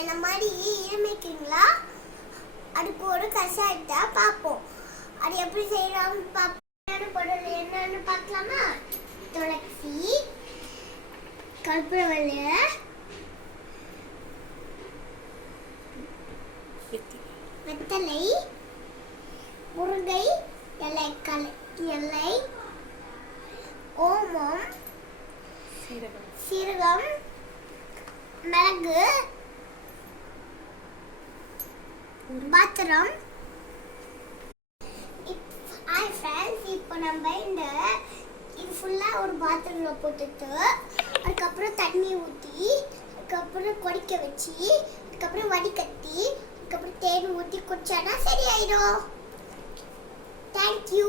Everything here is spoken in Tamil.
என்ன மாதிரி இருமைக்கிறீங்களா? அதுக்கு ஒரு கஷாயத்தை பார்ப்போம். அது எப்படி செய்யலாம்னு பார்ப்போம். பொருள் என்னன்னு பார்க்கலாமா? துளசி, கற்பூரவள்ளி, வெத்தலை, முருங்கை இலை, ஓமம், சீரகம், மிளகு, பாத்திரம். ஹாய் ஃப்ரெண்ட்ஸ், இப்போ நம்ம இது ஃபுல்லாக ஒரு பாத்திரத்தில் போட்டுட்டு அதுக்கப்புறம் தண்ணி ஊற்றி அதுக்கப்புறம் கொதிக்க வச்சு அதுக்கப்புறம் வடிகட்டி அதுக்கப்புறம் தேன் ஊற்றி குடிச்சானா சரியாயிடும். தேங்க்யூ.